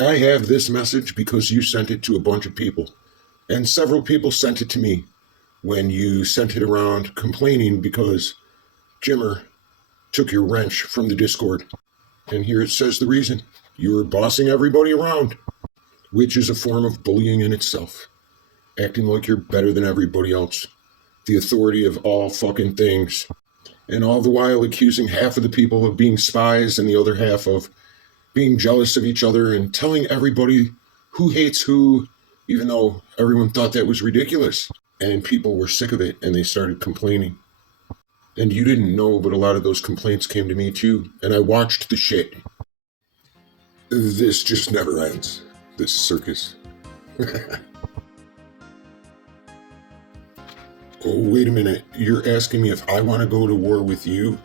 I have this message because you sent it to a bunch of people, and several people sent it to me when you sent it around complaining because Jimmer took your wrench from the Discord. And here it says the reason. You were bossing everybody around, which is a form of bullying in itself. Acting like you're better than everybody else. The authority of all fucking things. And all the while accusing half of the people of being spies and the other half of being jealous of each other and telling everybody who hates who, even though everyone thought that was ridiculous. And people were sick of it and they started complaining. And you didn't know, but a lot of those complaints came to me too. And I watched the shit. This just never ends. This circus. Oh, wait a minute. You're asking me if I want to go to war with you?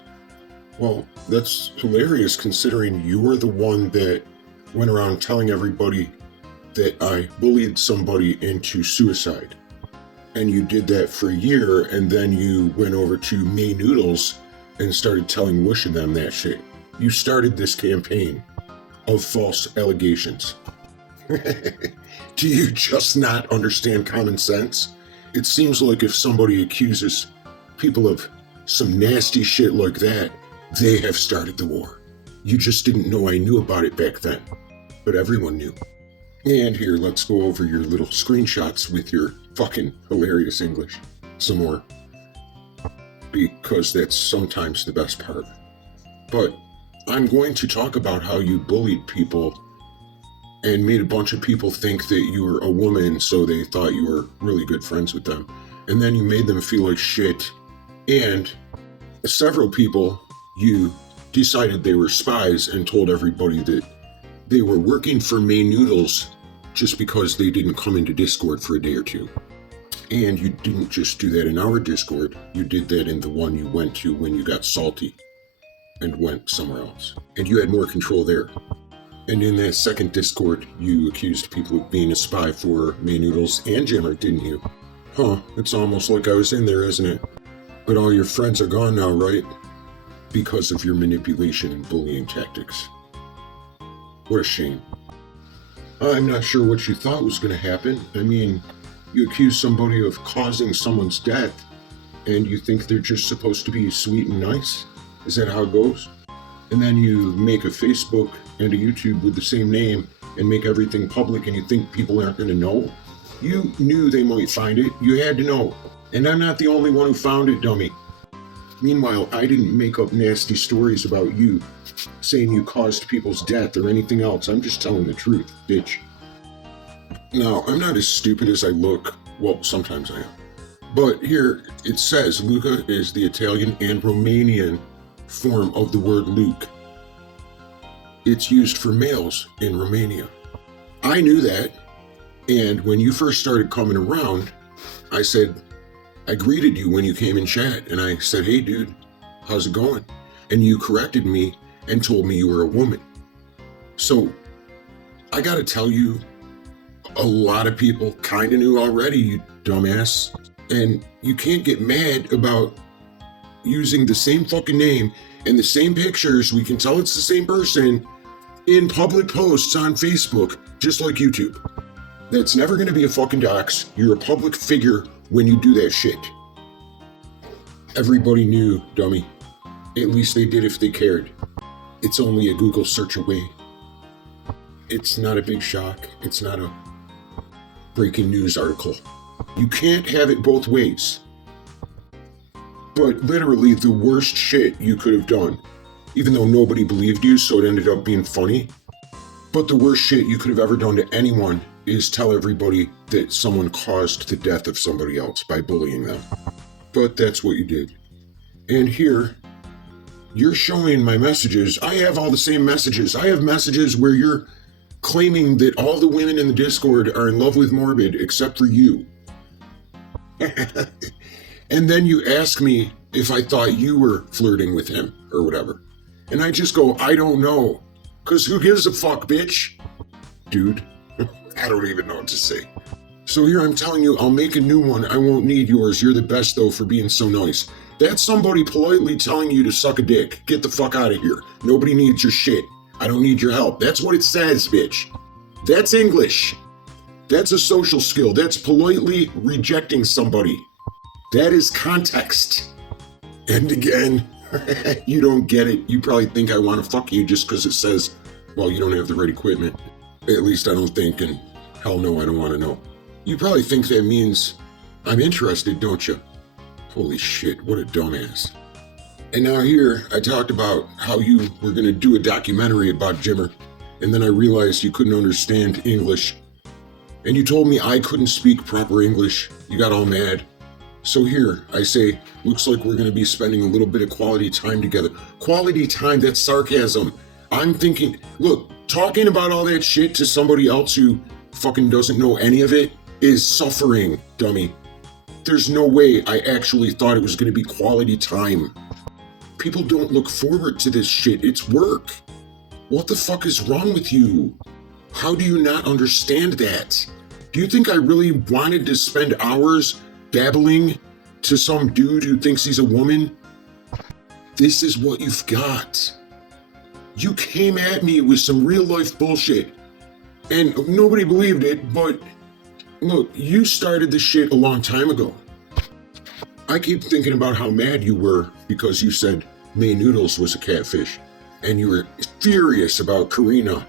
Well, that's hilarious considering you were the one that went around telling everybody that I bullied somebody into suicide. And you did that for a year, and then you went over to May Noodles and started telling Whoosh and them that shit. You started this campaign of false allegations. Do you just not understand common sense? It seems like if somebody accuses people of some nasty shit like that, they have started the war. You just didn't know I knew about it back then. But everyone knew. And here, let's go over your little screenshots with your fucking hilarious English some more. Because that's sometimes the best part. But I'm going to talk about how you bullied people and made a bunch of people think that you were a woman, so they thought you were really good friends with them. And then you made them feel like shit. And several people, you decided they were spies and told everybody that they were working for May Noodles just because they didn't come into Discord for a day or two. And you didn't just do that in our Discord, you did that in the one you went to when you got salty and went somewhere else. And you had more control there. And in that second Discord, you accused people of being a spy for May Noodles and Jimmer, didn't you? Huh, it's almost like I was in there, isn't it? But all your friends are gone now, right? Because of your manipulation and bullying tactics. What a shame. I'm not sure what you thought was going to happen. I mean, you accuse somebody of causing someone's death, and you think they're just supposed to be sweet and nice? Is that how it goes? And then you make a Facebook and a YouTube with the same name and make everything public, and you think people aren't going to know? You knew they might find it. You had to know. And I'm not the only one who found it, dummy. Meanwhile, I didn't make up nasty stories about you, saying you caused people's death or anything else. I'm just telling the truth, bitch. Now, I'm not as stupid as I look. Well, sometimes I am. But here, it says Luca is the Italian and Romanian form of the word Luke. It's used for males in Romania. I knew that, and when you first started coming around, I greeted you when you came in chat, and I said, hey dude, how's it going? And you corrected me and told me you were a woman. So, I gotta tell you, a lot of people kinda knew already, you dumbass. And you can't get mad about using the same fucking name and the same pictures, we can tell it's the same person, in public posts on Facebook, just like YouTube. That's never gonna be a fucking dox. You're a public figure when you do that shit. Everybody knew, dummy. At least they did if they cared. It's only a Google search away. It's not a big shock. It's not a breaking news article. You can't have it both ways. But literally the worst shit you could have done, even though nobody believed you, so it ended up being funny. But the worst shit you could have ever done to anyone is tell everybody that someone caused the death of somebody else by bullying them. But that's what you did. And here, you're showing my messages. I have all the same messages. I have messages where you're claiming that all the women in the Discord are in love with Morbid except for you. And then you ask me if I thought you were flirting with him or whatever. And I just go, I don't know. Because who gives a fuck, bitch? Dude, I don't even know what to say. So here I'm telling you, I'll make a new one. I won't need yours. You're the best, though, for being so nice. That's somebody politely telling you to suck a dick. Get the fuck out of here. Nobody needs your shit. I don't need your help. That's what it says, bitch. That's English. That's a social skill. That's politely rejecting somebody. That is context. And again, you don't get it. You probably think I want to fuck you just because it says, well, you don't have the right equipment. At least I don't think, and hell no, I don't want to know. You probably think that means I'm interested, don't you? Holy shit, what a dumbass. And now here, I talked about how you were going to do a documentary about Jimmer, and then I realized you couldn't understand English. And you told me I couldn't speak proper English. You got all mad. So here, I say, looks like we're going to be spending a little bit of quality time together. Quality time, that's sarcasm. I'm thinking, look, talking about all that shit to somebody else who fucking doesn't know any of it is suffering, dummy. There's no way I actually thought it was going to be quality time. People don't look forward to this shit. It's work. What the fuck is wrong with you? How do you not understand that? Do you think I really wanted to spend hours babbling to some dude who thinks he's a woman? This is what you've got. You came at me with some real life bullshit, and nobody believed it, but look, you started this shit a long time ago. I keep thinking about how mad you were because you said May Noodles was a catfish, and you were furious about Karina.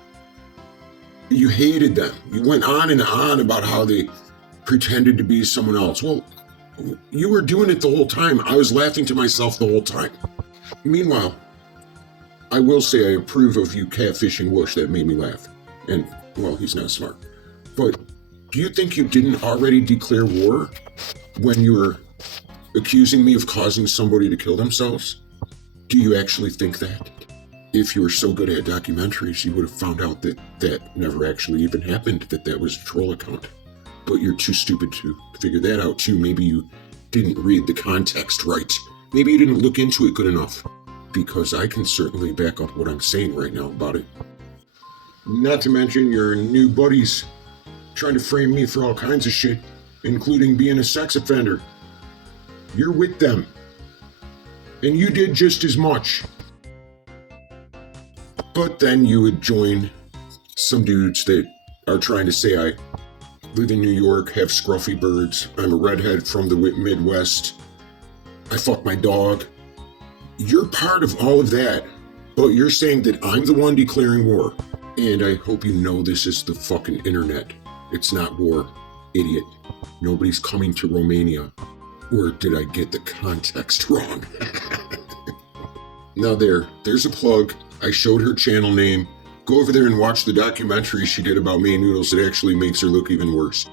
You hated them. You went on and on about how they pretended to be someone else. Well, you were doing it the whole time. I was laughing to myself the whole time. Meanwhile, I will say I approve of you catfishing Whoosh. That made me laugh. And, well, he's not smart. But do you think you didn't already declare war when you were accusing me of causing somebody to kill themselves? Do you actually think that? If you were so good at documentaries, you would have found out that that never actually even happened, that was a troll account. But you're too stupid to figure that out too. Maybe you didn't read the context right. Maybe you didn't look into it good enough. Because I can certainly back up what I'm saying right now about it. Not to mention your new buddies trying to frame me for all kinds of shit, including being a sex offender. You're with them. And you did just as much. But then you would join some dudes that are trying to say I live in New York, have scruffy birds, I'm a redhead from the Midwest, I fuck my dog. You're part of all of that, but you're saying that I'm the one declaring war. And I hope you know this is the fucking internet. It's not war, idiot. Nobody's coming to Romania. Or did I get the context wrong? Now there's a plug. I showed her channel name. Go over there and watch the documentary she did about May Noodles. It actually makes her look even worse.